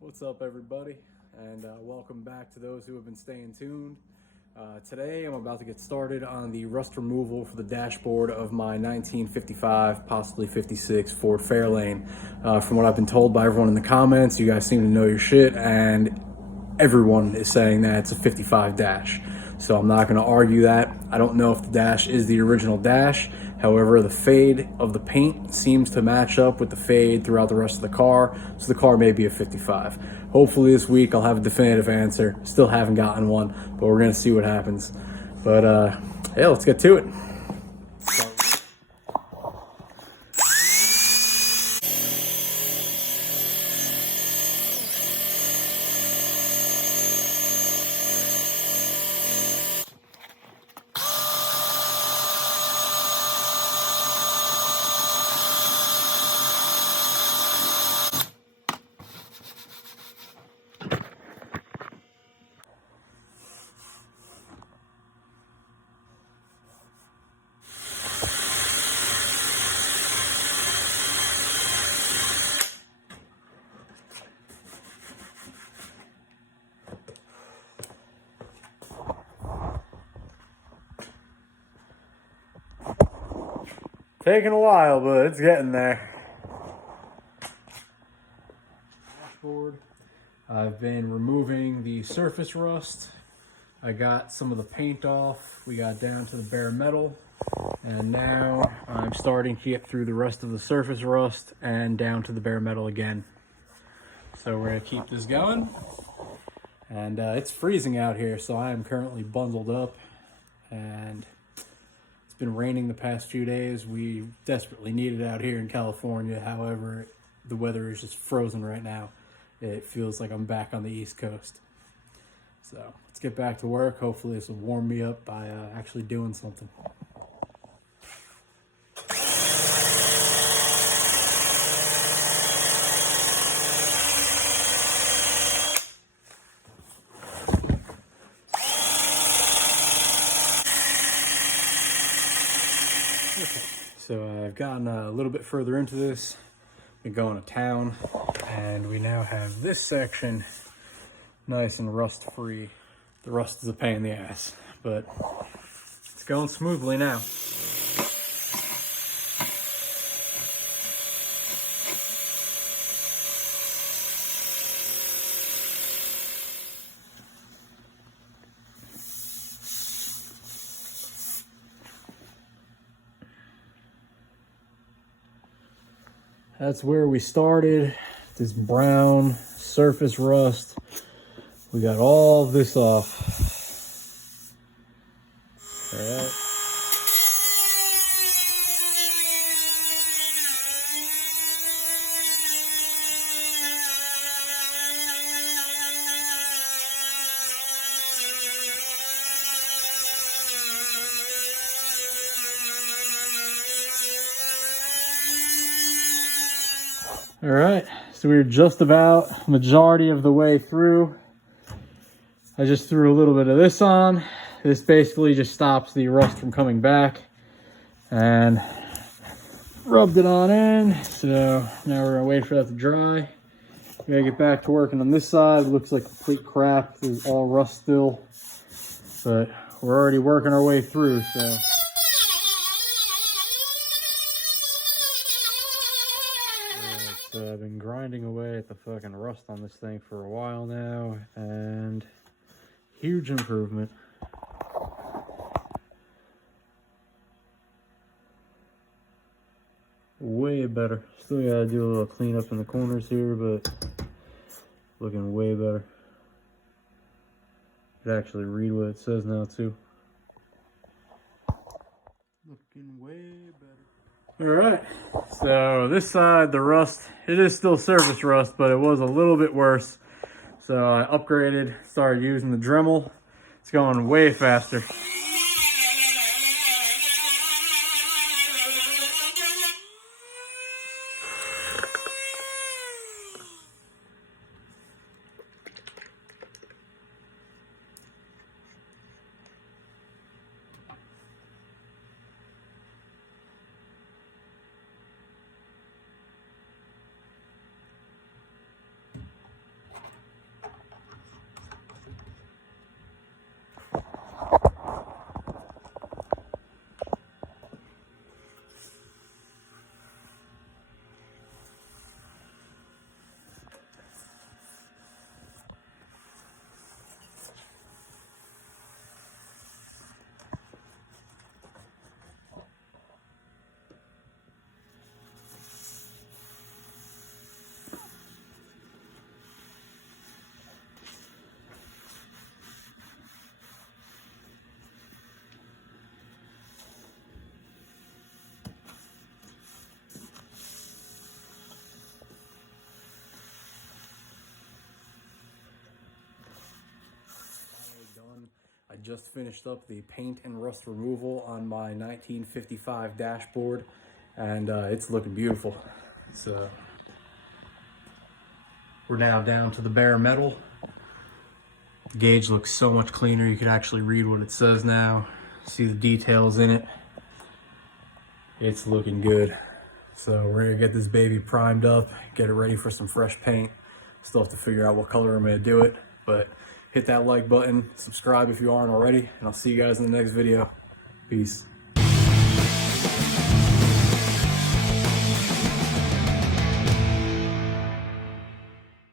What's up, everybody, and welcome back to those who have been staying tuned. Today, I'm about to get started on the rust removal for the dashboard of my 1955, possibly 56 Ford Fairlane. From what I've been told by everyone in the comments, you guys seem to know your shit, and everyone is saying that it's a 55 dash. So I'm not going to argue that. I don't know if the dash is the original dash. However, the fade of the paint seems to match up with the fade throughout the rest of the car. So the car may be a 55. Hopefully this week I'll have a definitive answer. Still haven't gotten one, but we're going to see what happens. But yeah, let's get to it. Taking a while, but it's getting there. Dashboard. I've been removing the surface rust. I got some of the paint off. We got down to the bare metal. And now I'm starting to get through the rest of the surface rust and down to the bare metal again. So we're gonna keep this going. And it's freezing out here, so I am currently bundled up. And it's been raining the past few days. We desperately need it out here in California. However, the weather is just frozen right now. It feels like I'm back on the East Coast. So let's get back to work. Hopefully this will warm me up by actually doing something. Okay, so I've gotten a little bit further into this. Been going to town, and we now have this section nice and rust free. The rust is a pain in the ass, but it's going smoothly now. That's where we started, this brown surface rust. We got all this off. All right. All right, so we're just about majority of the way through. I just threw a little bit of this on. This basically just stops the rust from coming back, and rubbed it on in. So now we're gonna wait for that to dry. We gotta get back to working on this side. It looks like complete crap. There's all rust still, but we're already working our way through, so. So I've been grinding away at the fucking rust on this thing for a while now, and huge improvement. Way better. Still gotta do a little cleanup in the corners here, but looking way better. Could actually read what it says now too. Looking way better. All right, so this side, the rust, it is still surface rust, but it was a little bit worse. So I upgraded, started using the Dremel. It's going way faster. just finished up the paint and rust removal on my 1955 dashboard, and it's looking beautiful. So we're now down to the bare metal. The gauge looks so much cleaner. You could actually read what it says now, see the details in it. It's looking good. So we're gonna get this baby primed up, get it ready for some fresh paint. Still have to figure out what color I'm gonna do it, but hit that like button, subscribe if you aren't already, and I'll see you guys in the next video. Peace.